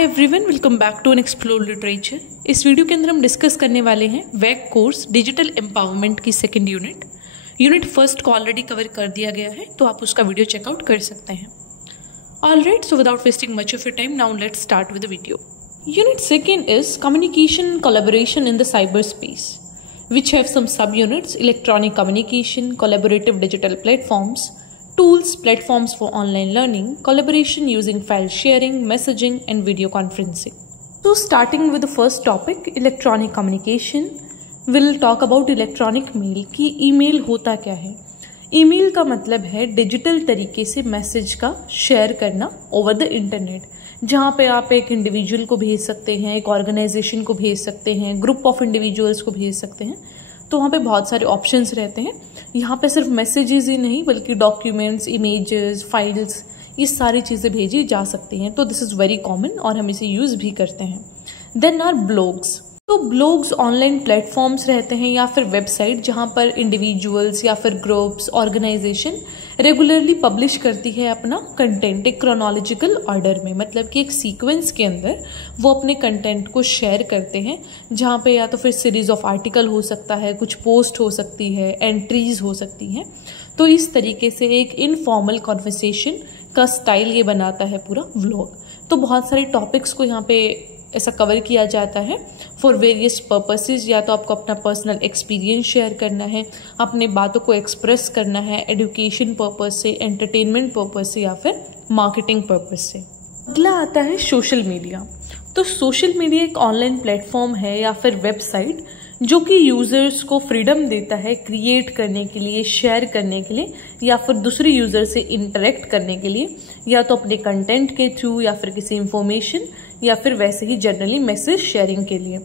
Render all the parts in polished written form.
Hi everyone, welcome back to an explore literature. इस video के अंदर हम डिस्कस करने वाले हैं वैक कोर्स डिजिटल एम्पावरमेंट की सेकंड यूनिट फर्स्ट को ऑलरेडी कवर कर दिया गया है, तो आप उसका वीडियो चेकआउट कर सकते हैं। Alright, so without wasting much of your time, now let's start with the video. Unit second is communication and collaboration in the cyber space, which have some subunits: electronic communication, collaborative digital platforms, tools, platforms for online learning, collaboration using file sharing, messaging, and video conferencing. So starting with the first topic, electronic communication, we'll talk about electronic mail कि email होता क्या है। Email का मतलब है digital तरीके से message का शेयर करना ओवर द इंटरनेट, जहाँ पे आप एक इंडिविजुअल को भेज सकते हैं, एक ऑर्गेनाइजेशन को भेज सकते हैं, ग्रुप ऑफ इंडिविजुअल्स को भेज सकते हैं। तो वहाँ पे बहुत सारे ऑप्शंस रहते हैं। यहाँ पे सिर्फ मैसेजेस ही नहीं बल्कि डॉक्यूमेंट्स, इमेजेस, फाइल्स, ये सारी चीज़ें भेजी जा सकती हैं। तो दिस इज़ वेरी कॉमन और हम इसे यूज़ भी करते हैं। Then are blogs. तो ब्लॉग्स ऑनलाइन प्लेटफॉर्म्स रहते हैं या फिर वेबसाइट जहाँ पर इंडिविजुअल्स या फिर ग्रुप्स, ऑर्गेनाइजेशन रेगुलरली पब्लिश करती है अपना कंटेंट एक क्रोनोलॉजिकल ऑर्डर में, मतलब कि एक सीक्वेंस के अंदर वो अपने कंटेंट को शेयर करते हैं, जहाँ पे या तो फिर सीरीज ऑफ आर्टिकल हो सकता है, कुछ पोस्ट हो सकती है, एंट्रीज हो सकती हैं। तो इस तरीके से एक इनफॉर्मल कॉन्वर्सेशन का स्टाइल ये बनाता है पूरा व्लॉग। तो बहुत सारे टॉपिक्स को यहाँ पे ऐसा कवर किया जाता है फॉर वेरियस पर्पसेस। या तो आपको अपना पर्सनल एक्सपीरियंस शेयर करना है, अपने बातों को एक्सप्रेस करना है एजुकेशन पर्पस से, एंटरटेनमेंट पर्पस से या फिर मार्केटिंग पर्पस से। अगला आता है सोशल मीडिया। तो सोशल मीडिया एक ऑनलाइन प्लेटफॉर्म है या फिर वेबसाइट जो कि यूजर्स को फ्रीडम देता है क्रिएट करने के लिए, शेयर करने के लिए या फिर दूसरे यूजर से इंटरेक्ट करने के लिए, या तो अपने कंटेंट के थ्रू या फिर किसी इंफॉर्मेशन या फिर वैसे ही जनरली मैसेज शेयरिंग के लिए।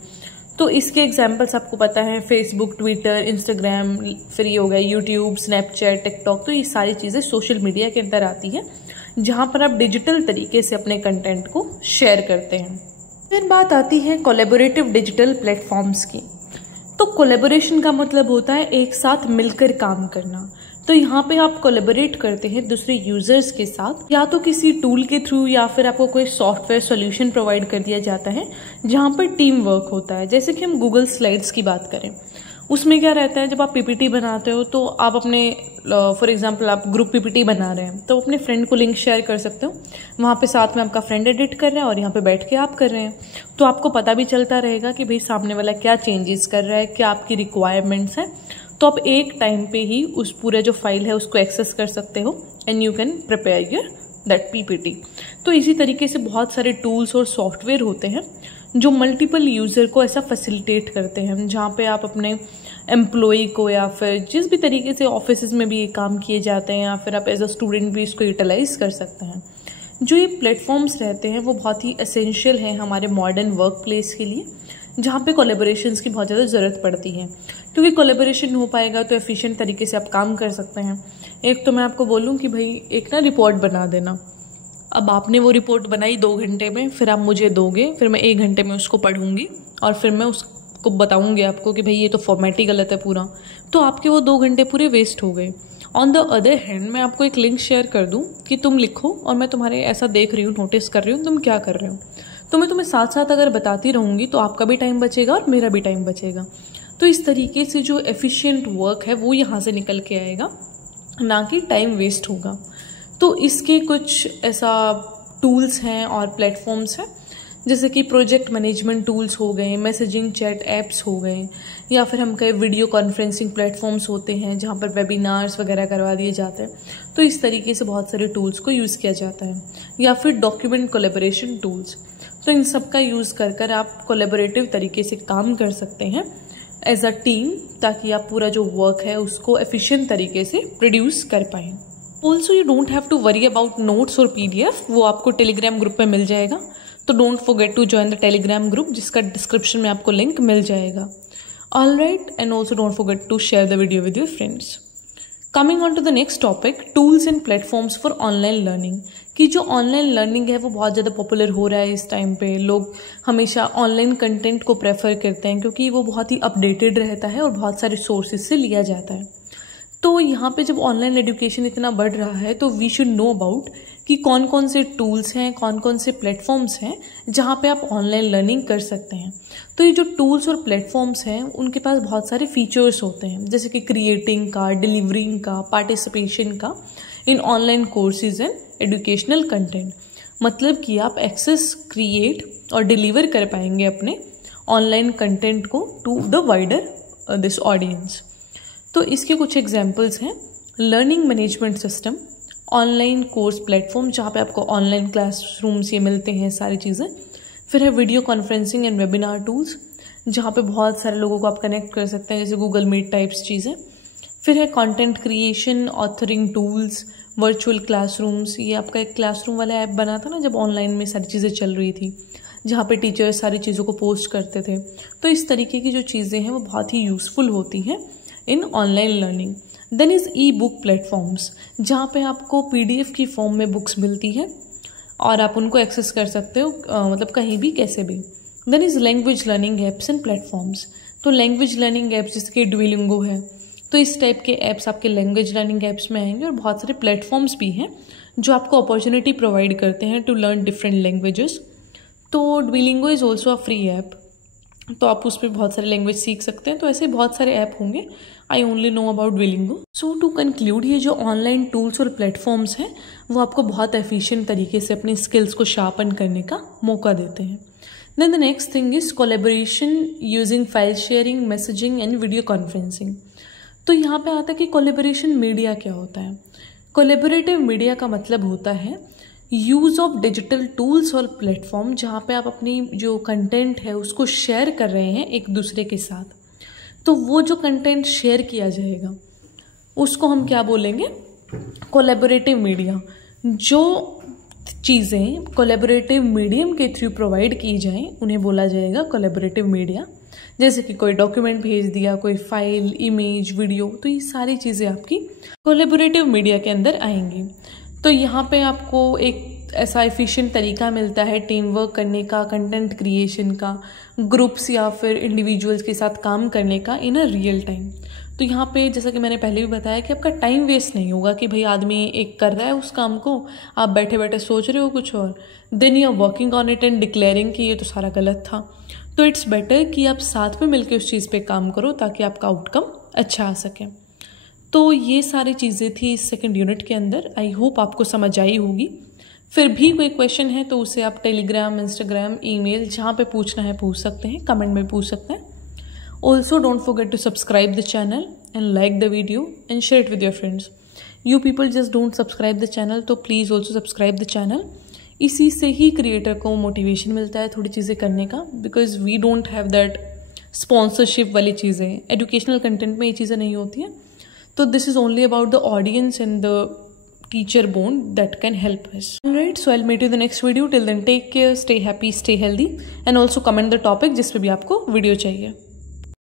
तो इसके एग्जांपल्स आपको पता है, फेसबुक, ट्विटर, इंस्टाग्राम, फिर ये हो गया यूट्यूब, स्नैपचैट, टिकटॉक। तो ये सारी चीज़ें सोशल मीडिया के अंदर आती है जहाँ पर आप डिजिटल तरीके से अपने कंटेंट को शेयर करते हैं। फिर बात आती है कोलैबोरेटिव डिजिटल प्लेटफॉर्म्स की। तो कोलैबोरेशन का मतलब होता है एक साथ मिलकर काम करना। तो यहाँ पे आप कोलैबोरेट करते हैं दूसरे यूजर्स के साथ, या तो किसी टूल के थ्रू या फिर आपको कोई सॉफ्टवेयर सॉल्यूशन प्रोवाइड कर दिया जाता है जहाँ पर टीम वर्क होता है। जैसे कि हम गूगल स्लाइड्स की बात करें, उसमें क्या रहता है, जब आप पीपीटी बनाते हो तो आप अपने फॉर एग्जांपल आप ग्रुप पीपीटी बना रहे हैं तो अपने फ्रेंड को लिंक शेयर कर सकते हो। वहाँ पे साथ में आपका फ्रेंड एडिट कर रहा है और यहाँ पे बैठ के आप कर रहे हैं, तो आपको पता भी चलता रहेगा कि भाई सामने वाला क्या चेंजेस कर रहा है, क्या आपकी रिक्वायरमेंट्स हैं। तो आप एक टाइम पे ही उस पूरे जो फाइल है उसको एक्सेस कर सकते हो and you can prepare your that PPT. तो इसी तरीके से बहुत सारे टूल्स और सॉफ्टवेयर होते हैं जो मल्टीपल यूज़र को ऐसा फैसिलिटेट करते हैं, जहाँ पे आप अपने एम्प्लॉय को या फिर जिस भी तरीके से ऑफिस में भी ये काम किए जाते हैं या फिर आप एज अ स्टूडेंट भी इसको यूटिलाइज कर सकते हैं। जो ये प्लेटफॉर्म्स रहते हैं वो बहुत ही एसेंशियल हैं हमारे मॉडर्न वर्क प्लेस के लिए, जहाँ पे कोलैबोरेशंस की बहुत ज़्यादा ज़रूरत पड़ती है। क्योंकि कोलैबोरेशन हो पाएगा तो एफिशिएंट तरीके से आप काम कर सकते हैं। एक तो मैं आपको बोलूँ कि भाई एक ना रिपोर्ट बना देना, अब आपने वो रिपोर्ट बनाई 2 घंटे में, फिर आप मुझे दोगे, फिर मैं 1 घंटे में उसको पढ़ूंगी और फिर मैं उसको बताऊंगी आपको कि भाई ये तो फॉर्मेट ही गलत है पूरा, तो आपके वो 2 घंटे पूरे वेस्ट हो गए। ऑन द अदर हैंड मैं आपको एक लिंक शेयर कर दूं कि तुम लिखो और मैं तुम्हारे ऐसा देख रही हूँ, नोटिस कर रही हूँ तुम क्या कर रहे हो, तो मैं तुम्हें साथ साथ अगर बताती रहूँगी तो आपका भी टाइम बचेगा और मेरा भी टाइम बचेगा। तो इस तरीके से जो एफिशिएंट वर्क है वो यहाँ से निकल के आएगा, ना कि टाइम वेस्ट होगा। तो इसके कुछ ऐसा टूल्स हैं और प्लेटफॉर्म्स हैं जैसे कि प्रोजेक्ट मैनेजमेंट टूल्स हो गए, मैसेजिंग चैट ऐप्स हो गए, या फिर हम कई वीडियो कॉन्फ्रेंसिंग प्लेटफॉर्म्स होते हैं जहाँ पर वेबिनार्स वगैरह करवा दिए जाते हैं। तो इस तरीके से बहुत सारे टूल्स को यूज़ किया जाता है, या फिर डॉक्यूमेंट कोलैबोरेशन टूल्स। तो इन सब का यूज़ कर आप कोलैबोरेटिव तरीके से काम कर सकते हैं एज अ टीम, ताकि आप पूरा जो वर्क है उसको एफिशिएंट तरीके से प्रोड्यूस कर पाएँ। Also you don't have to worry about notes और पीडीएफ, वो आपको टेलीग्राम ग्रुप में मिल जाएगा। तो don't forget to join the Telegram group, जिसका डिस्क्रिप्शन में आपको लिंक मिल जाएगा। Alright, and also don't forget to share the video with your friends. Coming on to the next topic, tools and platforms for online learning. कि जो online learning है वो बहुत ज़्यादा पॉपुलर हो रहा है इस टाइम पे। लोग हमेशा ऑनलाइन कंटेंट को प्रेफर करते हैं क्योंकि वो बहुत ही अपडेटेड रहता है और बहुत सारे सोर्सेज से लिया जाता है। तो यहाँ पे जब ऑनलाइन एजुकेशन इतना बढ़ रहा है तो वी शुड नो अबाउट कि कौन कौन से टूल्स हैं, कौन कौन से प्लेटफॉर्म्स हैं जहाँ पे आप ऑनलाइन लर्निंग कर सकते हैं। तो ये जो टूल्स और प्लेटफॉर्म्स हैं उनके पास बहुत सारे फीचर्स होते हैं, जैसे कि क्रिएटिंग का, डिलीवरिंग का, पार्टिसिपेशन का in online courses and educational content. मतलब कि आप एक्सेस, क्रिएट और डिलीवर कर पाएंगे अपने ऑनलाइन कंटेंट को to the wider this audience. तो इसके कुछ एग्जांपल्स हैं, learning management system, online course platform जहाँ पे आपको ऑनलाइन क्लासरूम से मिलते हैं सारी चीज़ें। फिर है video conferencing and webinar tools, जहाँ पे बहुत सारे लोगों को आप कनेक्ट कर सकते हैं, जैसे गूगल मीट टाइप्स चीज़ें। फिर है content creation, authoring tools, virtual classrooms. ये आपका एक क्लासरूम वाला ऐप बना था ना जब ऑनलाइन में सारी चीज़ें चल रही थी, जहाँ पे टीचर्स सारी चीज़ों को पोस्ट करते थे। तो इस तरीके की जो चीज़ें हैं वो बहुत ही यूज़फुल होती हैं in online learning. Then is ebook platforms, जहाँ पे आपको PDF की फॉर्म में बुक्स मिलती है और आप उनको एक्सेस कर सकते हो मतलब कहीं भी कैसे भी। Then is language learning apps and platforms. तो लैंग्वेज लर्निंग एप्स जैसे कि ड्यूलिंगो है, तो इस टाइप के ऐप्स आपके लैंग्वेज लर्निंग ऐप्स में आएंगे। और बहुत सारे प्लेटफॉर्म्स भी हैं जो आपको अपॉर्चुनिटी प्रोवाइड करते हैं टू लर्न डिफरेंट लैंग्वेजेस। तो Duolingo is also a free app, तो आप उस पर बहुत सारे लैंग्वेज सीख सकते हैं। तो ऐसे बहुत सारे ऐप होंगे, I only know about Duolingo. So to conclude, ये जो ऑनलाइन टूल्स और प्लेटफॉर्म्स हैं वो आपको बहुत एफिशिएंट तरीके से अपनी स्किल्स को शार्पन करने का मौका देते हैं। Then the next thing is collaboration using file sharing, messaging and video conferencing. तो यहाँ पे आता है कि कोलैबोरेशन मीडिया क्या होता है। कोलैबोरेटिव मीडिया का मतलब होता है यूज़ ऑफ डिजिटल टूल्स और प्लेटफॉर्म, जहाँ पे आप अपनी जो कंटेंट है उसको शेयर कर रहे हैं एक दूसरे के साथ। तो वो जो कंटेंट शेयर किया जाएगा उसको हम क्या बोलेंगे, कोलैबोरेटिव मीडिया। जो चीज़ें कोलैबोरेटिव मीडियम के थ्रू प्रोवाइड की जाएं उन्हें बोला जाएगा कोलैबोरेटिव मीडिया। जैसे कि कोई डॉक्यूमेंट भेज दिया, कोई फाइल, इमेज, वीडियो, तो ये सारी चीज़ें आपकी कोलैबोरेटिव मीडिया के अंदर आएंगी। तो यहाँ पे आपको एक ऐसा एफिशिएंट तरीका मिलता है टीम वर्क करने का, कंटेंट क्रिएशन का, ग्रुप्स या फिर इंडिविजुअल्स के साथ काम करने का इन अ रियल टाइम। तो यहाँ पे जैसा कि मैंने पहले भी बताया कि आपका टाइम वेस्ट नहीं होगा कि भाई आदमी एक कर रहा है उस काम को, आप बैठे बैठे सोच रहे हो कुछ और, then you are working on it and declaring कि ये तो सारा गलत था। तो इट्स बेटर कि आप साथ में मिलकर उस चीज़ पे काम करो ताकि आपका आउटकम अच्छा आ सके। तो ये सारी चीज़ें थी इस सेकंड यूनिट के अंदर। आई होप आपको समझ आई होगी। फिर भी कोई क्वेश्चन है तो उसे आप टेलीग्राम, इंस्टाग्राम, ईमेल, जहाँ पे पूछना है पूछ सकते हैं, कमेंट में पूछ सकते हैं। Also don't forget to subscribe the channel and like the video and share it with your friends. You people just don't subscribe the channel, तो please also subscribe the channel. इसी से ही क्रिएटर को motivation मिलता है थोड़ी चीज़ें करने का, because we don't have that sponsorship वाली चीज़ें। एजुकेशनल कंटेंट में ये चीज़ें नहीं होती हैं। तो this is only about the audience and the teacher bond that can help us. Alright, so I'll meet you in the next video. Till then, take care, stay happy, stay healthy, and also comment the topic जिस पे भी आपको video चाहिए।